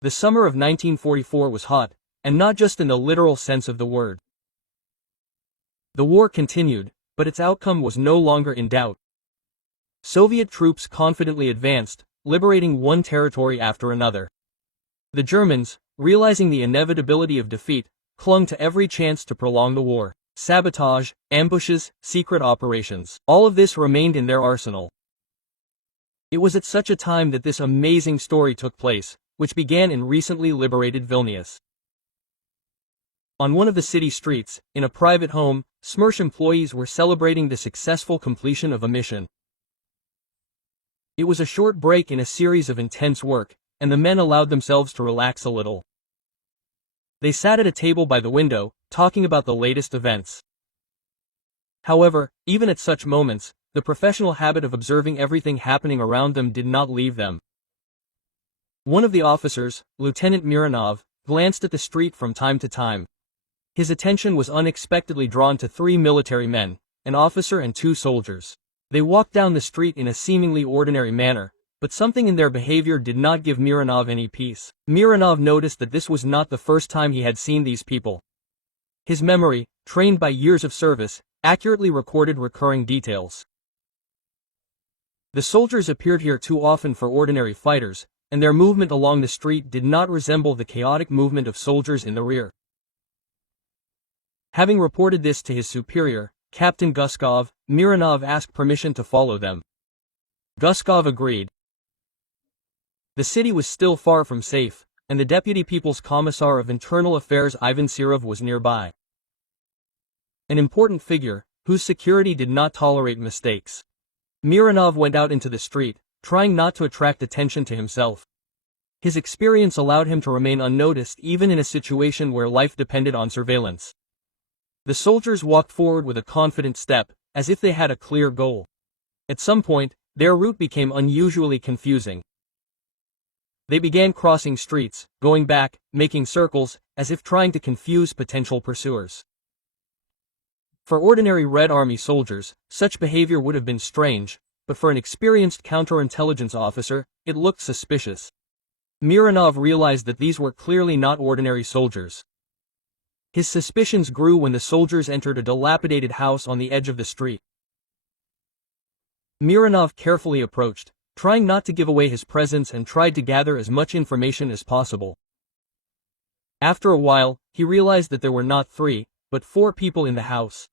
The summer of 1944 was hot, and not just in the literal sense of the word. The war continued, but its outcome was no longer in doubt. Soviet troops confidently advanced, liberating one territory after another. The Germans, realizing the inevitability of defeat, clung to every chance to prolong the war. Sabotage, ambushes, secret operations. All of this remained in their arsenal. It was at such a time that this amazing story took place, which began in recently liberated Vilnius. On one of the city streets, in a private home, Smерsh employees were celebrating the successful completion of a mission. It was a short break in a series of intense work, and the men allowed themselves to relax a little. They sat at a table by the window, talking about the latest events. However, even at such moments, the professional habit of observing everything happening around them did not leave them. One of the officers, Lieutenant Mironov, glanced at the street from time to time. His attention was unexpectedly drawn to three military men, an officer and two soldiers. They walked down the street in a seemingly ordinary manner, but something in their behavior did not give Mironov any peace. Mironov noticed that this was not the first time he had seen these people. His memory, trained by years of service, accurately recorded recurring details. The soldiers appeared here too often for ordinary fighters, and their movement along the street did not resemble the chaotic movement of soldiers in the rear. Having reported this to his superior, Captain Guskov, Mironov asked permission to follow them. Guskov agreed. The city was still far from safe, and the Deputy People's Commissar of Internal Affairs Ivan Sirov was nearby. An important figure, whose security did not tolerate mistakes. Mironov went out into the street, trying not to attract attention to himself. His experience allowed him to remain unnoticed even in a situation where life depended on surveillance. The soldiers walked forward with a confident step, as if they had a clear goal. At some point, their route became unusually confusing. They began crossing streets, going back, making circles, as if trying to confuse potential pursuers. For ordinary Red Army soldiers, such behavior would have been strange, but for an experienced counterintelligence officer, it looked suspicious. Mironov realized that these were clearly not ordinary soldiers. His suspicions grew when the soldiers entered a dilapidated house on the edge of the street. Mironov carefully approached, trying not to give away his presence, and tried to gather as much information as possible. After a while, he realized that there were not 3, but 4 people in the house.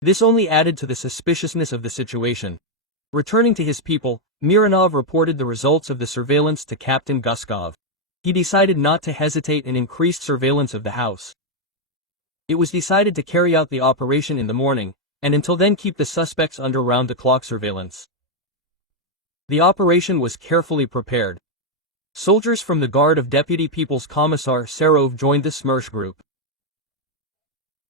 This only added to the suspiciousness of the situation. Returning to his people, Mironov reported the results of the surveillance to Captain Guskov. He decided not to hesitate and increased surveillance of the house. It was decided to carry out the operation in the morning, and until then keep the suspects under round-the-clock surveillance. The operation was carefully prepared. Soldiers from the Guard of Deputy People's Commissar Serov joined the Smersh group.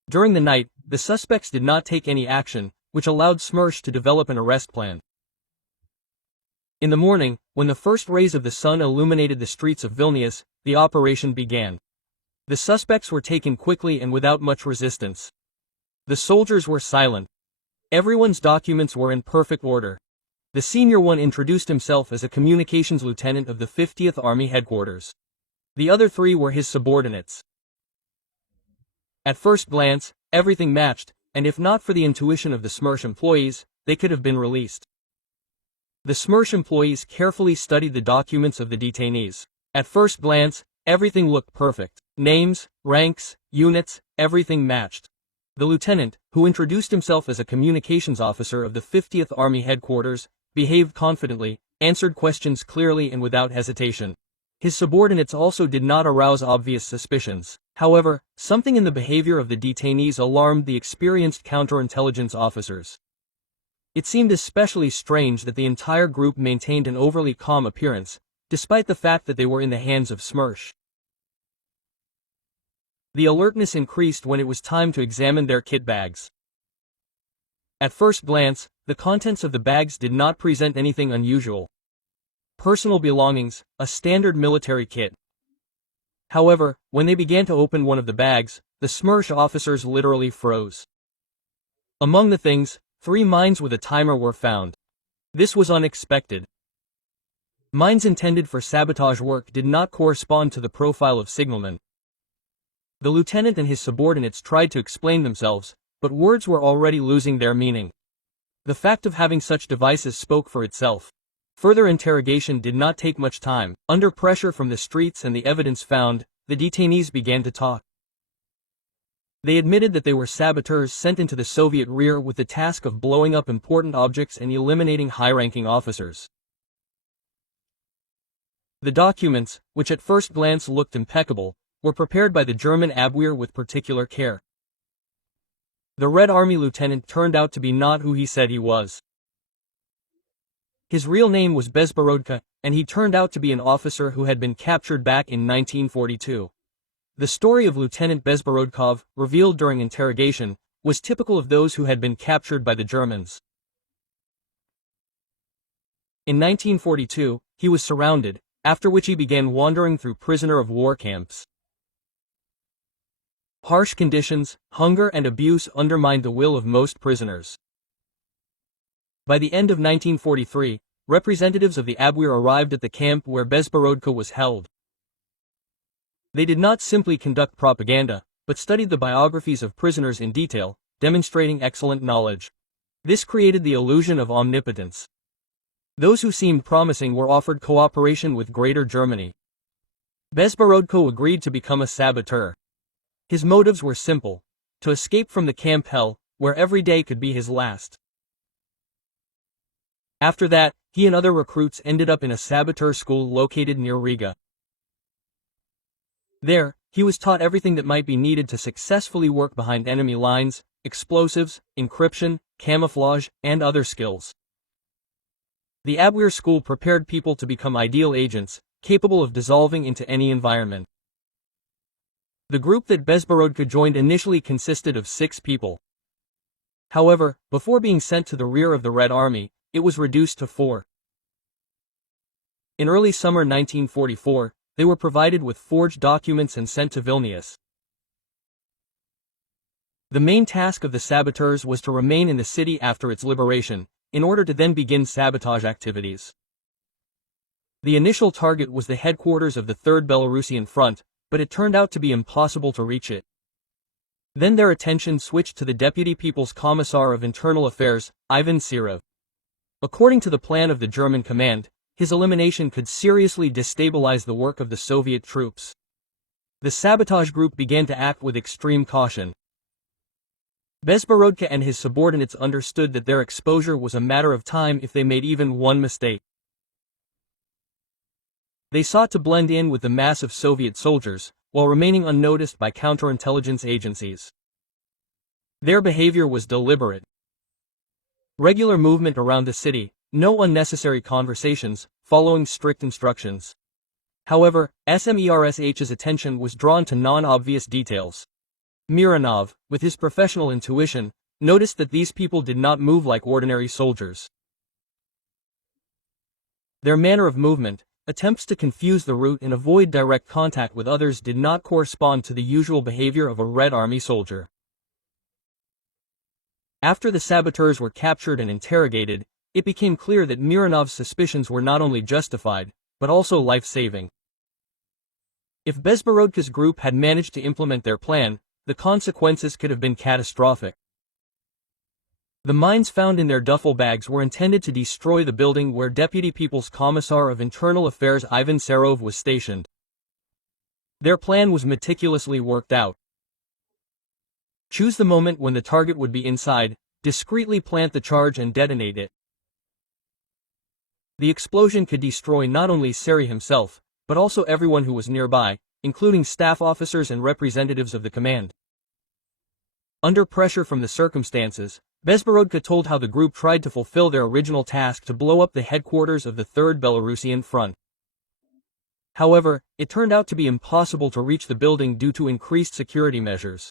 During the night, the suspects did not take any action, which allowed Smersh to develop an arrest plan. In the morning, when the first rays of the sun illuminated the streets of Vilnius, the operation began. The suspects were taken quickly and without much resistance. The soldiers were silent. Everyone's documents were in perfect order. The senior one introduced himself as a communications lieutenant of the 50th Army Headquarters. The other 3 were his subordinates. At first glance, everything matched, and if not for the intuition of the Smersh employees, they could have been released. The Smersh employees carefully studied the documents of the detainees. At first glance, everything looked perfect. Names, ranks, units, everything matched. The lieutenant, who introduced himself as a communications officer of the 50th Army Headquarters, behaved confidently, answered questions clearly and without hesitation. His subordinates also did not arouse obvious suspicions. However, something in the behavior of the detainees alarmed the experienced counterintelligence officers. It seemed especially strange that the entire group maintained an overly calm appearance, despite the fact that they were in the hands of Smersh. The alertness increased when it was time to examine their kit bags. At first glance, the contents of the bags did not present anything unusual. Personal belongings, a standard military kit. However, when they began to open one of the bags, the Smersh officers literally froze. Among the things, 3 mines with a timer were found. This was unexpected. Mines intended for sabotage work did not correspond to the profile of signalman. The lieutenant and his subordinates tried to explain themselves, but words were already losing their meaning. The fact of having such devices spoke for itself. Further interrogation did not take much time. Under pressure from the streets and the evidence found, the detainees began to talk. They admitted that they were saboteurs sent into the Soviet rear with the task of blowing up important objects and eliminating high-ranking officers. The documents, which at first glance looked impeccable, were prepared by the German Abwehr with particular care. The Red Army lieutenant turned out to be not who he said he was. His real name was Bezborodko, and he turned out to be an officer who had been captured back in 1942. The story of Lieutenant Bezborodkov, revealed during interrogation, was typical of those who had been captured by the Germans. In 1942, he was surrounded, after which he began wandering through prisoner of war camps. Harsh conditions, hunger and abuse undermined the will of most prisoners. By the end of 1943, representatives of the Abwehr arrived at the camp where Bezborodko was held. They did not simply conduct propaganda, but studied the biographies of prisoners in detail, demonstrating excellent knowledge. This created the illusion of omnipotence. Those who seemed promising were offered cooperation with Greater Germany. Bezborodko agreed to become a saboteur. His motives were simple: to escape from the camp hell, where every day could be his last. After that, he and other recruits ended up in a saboteur school located near Riga. There, he was taught everything that might be needed to successfully work behind enemy lines, explosives, encryption, camouflage, and other skills. The Abwehr school prepared people to become ideal agents, capable of dissolving into any environment. The group that Bezborodko joined initially consisted of 6 people. However, before being sent to the rear of the Red Army, it was reduced to 4. In early summer 1944, they were provided with forged documents and sent to Vilnius. The main task of the saboteurs was to remain in the city after its liberation, in order to then begin sabotage activities. The initial target was the headquarters of the Third Belarusian Front, but it turned out to be impossible to reach it. Then their attention switched to the Deputy People's Commissar of Internal Affairs, Ivan Serov. According to the plan of the German command, his elimination could seriously destabilize the work of the Soviet troops. The sabotage group began to act with extreme caution. Bezborodko and his subordinates understood that their exposure was a matter of time if they made even one mistake. They sought to blend in with the mass of Soviet soldiers, while remaining unnoticed by counterintelligence agencies. Their behavior was deliberate. Regular movement around the city, no unnecessary conversations, following strict instructions. However, Smersh's attention was drawn to non-obvious details. Mironov, with his professional intuition, noticed that these people did not move like ordinary soldiers. Their manner of movement, attempts to confuse the route and avoid direct contact with others did not correspond to the usual behavior of a Red Army soldier. After the saboteurs were captured and interrogated, it became clear that Mironov's suspicions were not only justified, but also life-saving. If Bezborodko's group had managed to implement their plan, the consequences could have been catastrophic. The mines found in their duffel bags were intended to destroy the building where Deputy People's Commissar of Internal Affairs Ivan Serov was stationed. Their plan was meticulously worked out. Choose the moment when the target would be inside, discreetly plant the charge and detonate it. The explosion could destroy not only Seri himself, but also everyone who was nearby, including staff officers and representatives of the command. Under pressure from the circumstances, Bezborodko told how the group tried to fulfill their original task to blow up the headquarters of the Third Belarusian Front. However, it turned out to be impossible to reach the building due to increased security measures.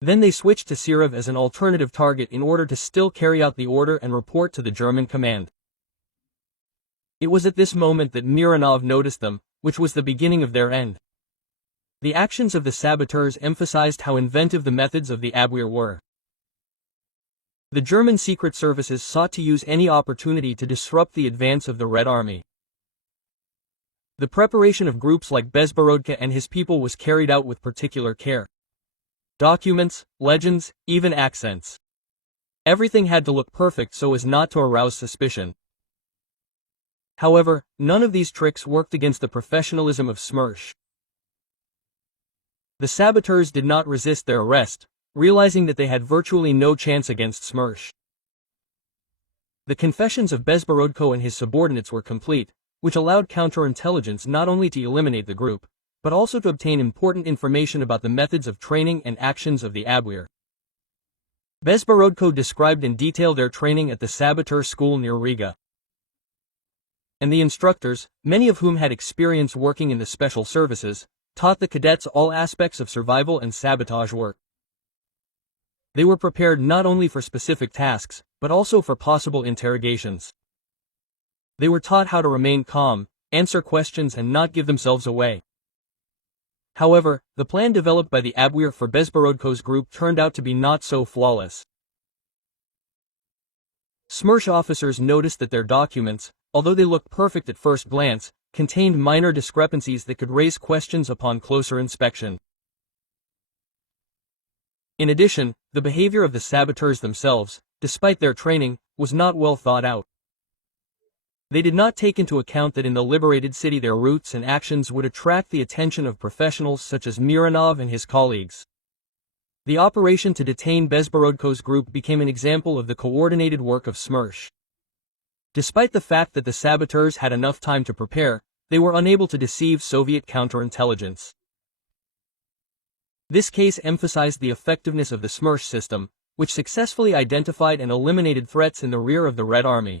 Then they switched to Serov as an alternative target in order to still carry out the order and report to the German command. It was at this moment that Mironov noticed them, which was the beginning of their end. The actions of the saboteurs emphasized how inventive the methods of the Abwehr were. The German secret services sought to use any opportunity to disrupt the advance of the Red Army. The preparation of groups like Bezborodko and his people was carried out with particular care. Documents, legends, even accents. Everything had to look perfect so as not to arouse suspicion. However, none of these tricks worked against the professionalism of Smersh. The saboteurs did not resist their arrest, realizing that they had virtually no chance against Smersh. The confessions of Bezborodko and his subordinates were complete, which allowed counterintelligence not only to eliminate the group, but also to obtain important information about the methods of training and actions of the Abwehr. Bezborodko described in detail their training at the Saboteur school near Riga. And the instructors, many of whom had experience working in the special services, taught the cadets all aspects of survival and sabotage work. They were prepared not only for specific tasks, but also for possible interrogations. They were taught how to remain calm, answer questions and not give themselves away. However, the plan developed by the Abwehr for Bezborodko's group turned out to be not so flawless. Smersh officers noticed that their documents, although they looked perfect at first glance, contained minor discrepancies that could raise questions upon closer inspection. In addition, the behavior of the saboteurs themselves, despite their training, was not well thought out. They did not take into account that in the liberated city their routes and actions would attract the attention of professionals such as Mironov and his colleagues. The operation to detain Bezborodko's group became an example of the coordinated work of Smersh. Despite the fact that the saboteurs had enough time to prepare, they were unable to deceive Soviet counterintelligence. This case emphasized the effectiveness of the Smersh system, which successfully identified and eliminated threats in the rear of the Red Army.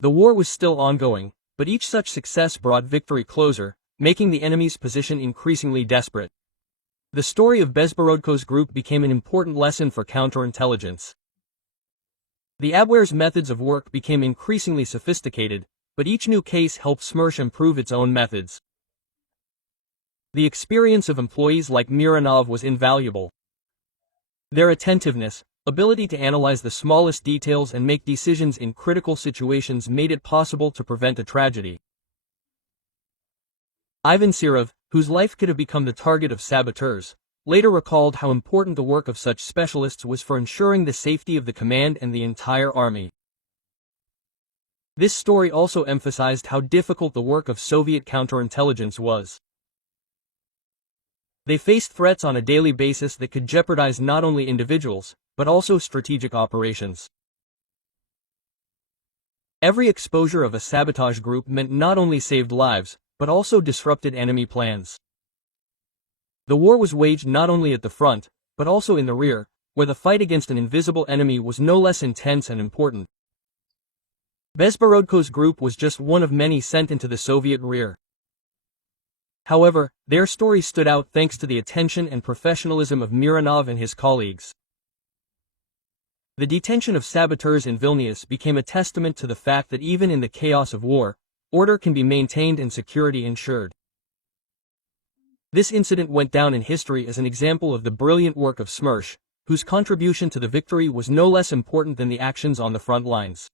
The war was still ongoing, but each such success brought victory closer, making the enemy's position increasingly desperate. The story of Bezborodko's group became an important lesson for counterintelligence. The Abwehr's methods of work became increasingly sophisticated, but each new case helped Smersh improve its own methods. The experience of employees like Mironov was invaluable. Their attentiveness, ability to analyze the smallest details and make decisions in critical situations made it possible to prevent a tragedy. Ivan Sirov, whose life could have become the target of saboteurs, later recalled how important the work of such specialists was for ensuring the safety of the command and the entire army. This story also emphasized how difficult the work of Soviet counterintelligence was. They faced threats on a daily basis that could jeopardize not only individuals, but also strategic operations. Every exposure of a sabotage group meant not only saved lives, but also disrupted enemy plans. The war was waged not only at the front, but also in the rear, where the fight against an invisible enemy was no less intense and important. Bezborodko's group was just one of many sent into the Soviet rear. However, their story stood out thanks to the attention and professionalism of Mironov and his colleagues. The detention of saboteurs in Vilnius became a testament to the fact that even in the chaos of war, order can be maintained and security ensured. This incident went down in history as an example of the brilliant work of Smersh, whose contribution to the victory was no less important than the actions on the front lines.